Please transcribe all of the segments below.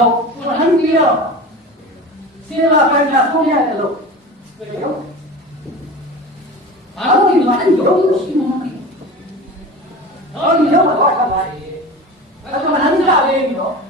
လုပ်သူကဟန်ပြီးတော့စေလာပန်တာဆုံးရတယ်လို့ပြောတယ်အားလုံးဒီမှာအယုံရှိနေတယ်တော့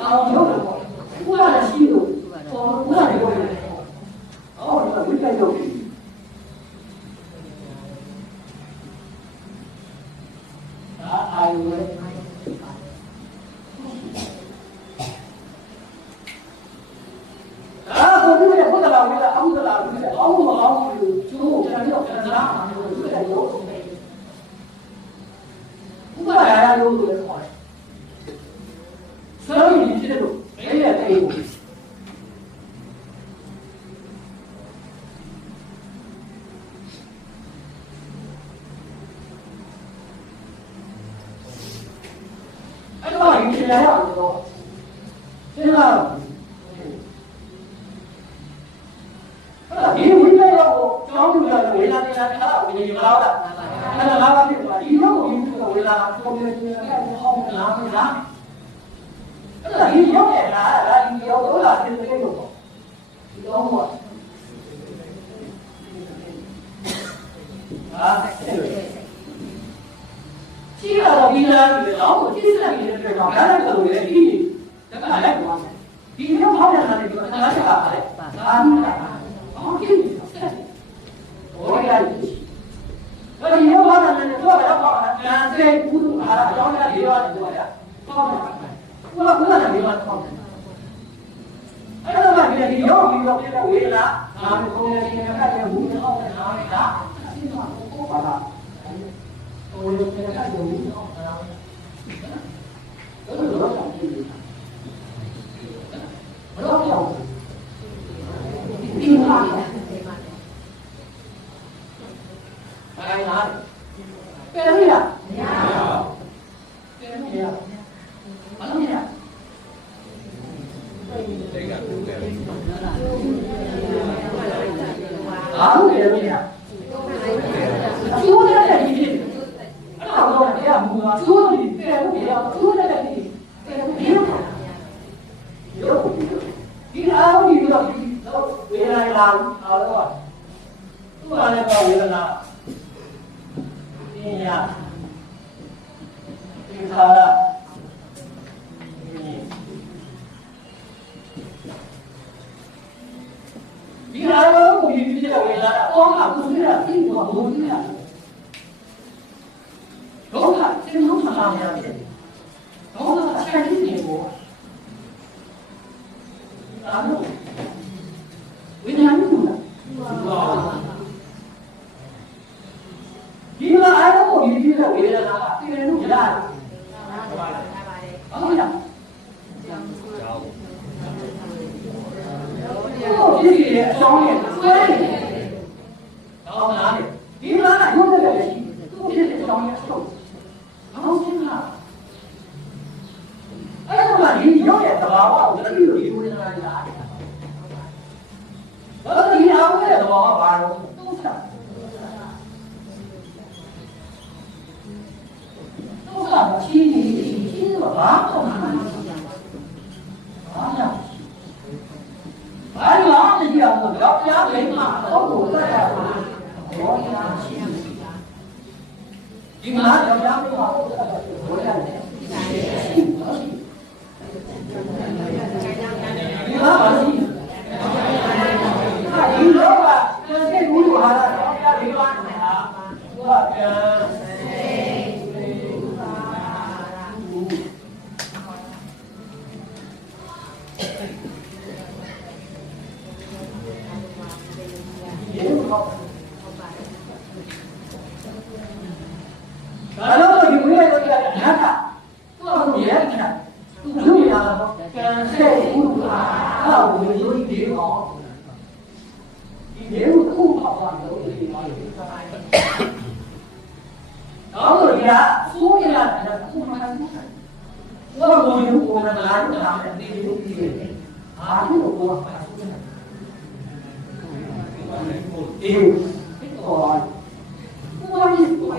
I don't know. 熬的了，熬熬就熬熬就就我们那个，就在油里。不过来了有个好的，生意这种谁也没有。这个鱼是这样子的，这。người lao đó nên là lao đó thì phải yếu nhưng tôi là không nên, không làm gì đó tức là yếu này là là yếu đó là trên cái đồ. Thì đó. Không à chỉ là vì là người lão chỉ là vì là người đó là người đấy thì tất cả là của anh thì nó khó là người đó là cái anh 때 구름 알아. 영이나 내려와야 좋아야. 처음에 누가 그거는 내려와 처음에. 그러나 그냥 영 위로 왜라? 나는 공연이 그냥 그냥 문을 하고 나오니까 신만 보고 봐라. 오늘 그냥 그냥 문을 하고 나오니까. 저는 그렇게 안 됩니다. 그렇게 안 됩니다. 빙상이다. 많이 나. ပြန်လို့ရမရပါဘူးပြန်လို့ရဘာလို့မရတိတ်ကဘူးလေအားလုံးရမရသူတို့လည်းဒီဖြစ်အဲ့ဒါတော့တရားမူပါသူတို့ပြန်လို့ရသူတို့လည်းဒီပြန်လို့ရရုပ်ဒီအားလုံးဒီတော့ဒီတော့ဝေဒနာလာတော့သူကလည်းပါဝေဒနာ ပညာသင်္ခါရဒီအားလုံးကိုဒီပြည့်တဲ့ဝေဒနာအောကကိုပြည့်တာဒီကိုဘုံပြည့်တာတော့ဟာသင်္ခါရမှာရတယ်တော့ဟာဆက်ကြည့်နေပေါ်အားလုံးဝေဒနာမျိုးလားဒီမှာအားလုံးကိုဒီပြည့်တဲ့ဝေဒနာကတည်နေလို့ရတယ်ဟုတ်လားဒီဒီရဲ့အကြောင်းရဲ့ဆွဲနေတယ်။ ဟောလားဒီမှာကရုပ်တယ်လေ။သူ့ဖြစ်တဲ့အကြောင်းရဲ့အဆုံး။ဟောရှင်းလား။အဲ့ဒါကဒီရုပ်ရဲ့သဘာဝကိုတတိယဒီလိုနေတာလား။ဘာလို့ဒီအောင်ရဲ့သဘာဝဘာလို့သူ့စား။သူ့စားချင်းချင်းချင်းတော့ဘာမှမဟုတ် Kalau bagi beliau yang tidak ternyata, Tuhan biarkan. Lúc nào càng sẽ cũng là hầu như đối tiểu họ. Nếu không học hoàn đủ thì mọi người ta ai. Đó rồi đã xuống như là là không ai xuống. Đó là người những cuộc làm lại cũng làm được đi đúng gì. Hãy subscribe cho kênh Ghiền Mì Gõ Để không bỏ lỡ những video hấp dẫn 个东西？啊，这个我还是真的。哎呦，这个我我也不会。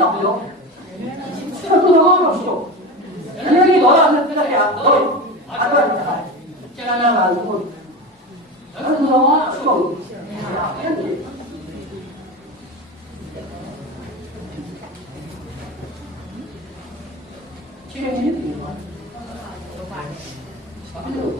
나고 요. 생각보다 없 어. 인연이 너야 생각이 안 너. 안 돼. 제가 나 알 고. 나는 너와 없 어. 지금 이렇 게.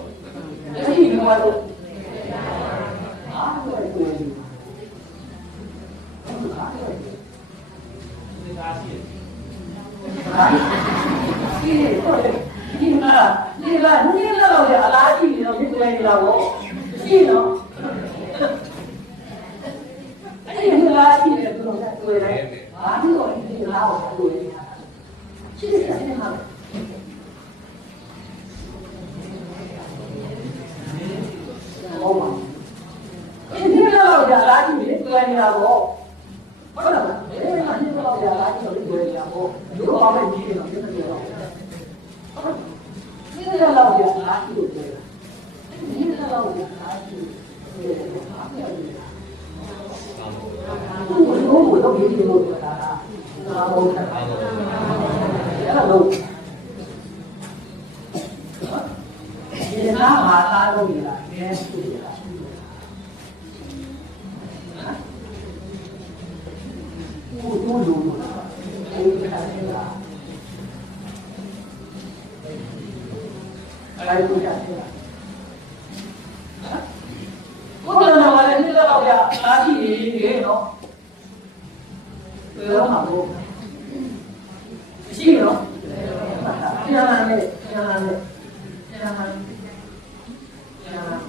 不要拉你兄弟去啊！我有方面你去，真的没有。你那个老五啊，你那个老五啊，对，他不要你了。就是我都比你多，咋啦？他多啥了？都。你他妈拉都比了，别输。到呀，哪里也有，有好多，西有，这样来的，这样来的，这样来的，这样来的，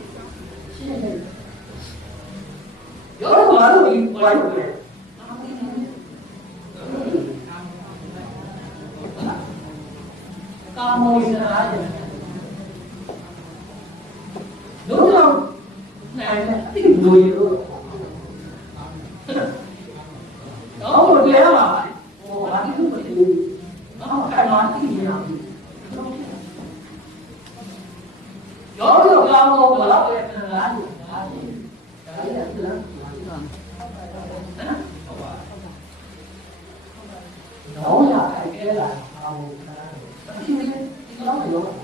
谢谢。有人管我，我有人。Kamu ini aja. Đúng không? Này, tiếng người 了嘛，我把你弄回去，然后我干嘛去了。有有干部，我老爷子安安有呀，还给了，啊，我，听没听？你老有。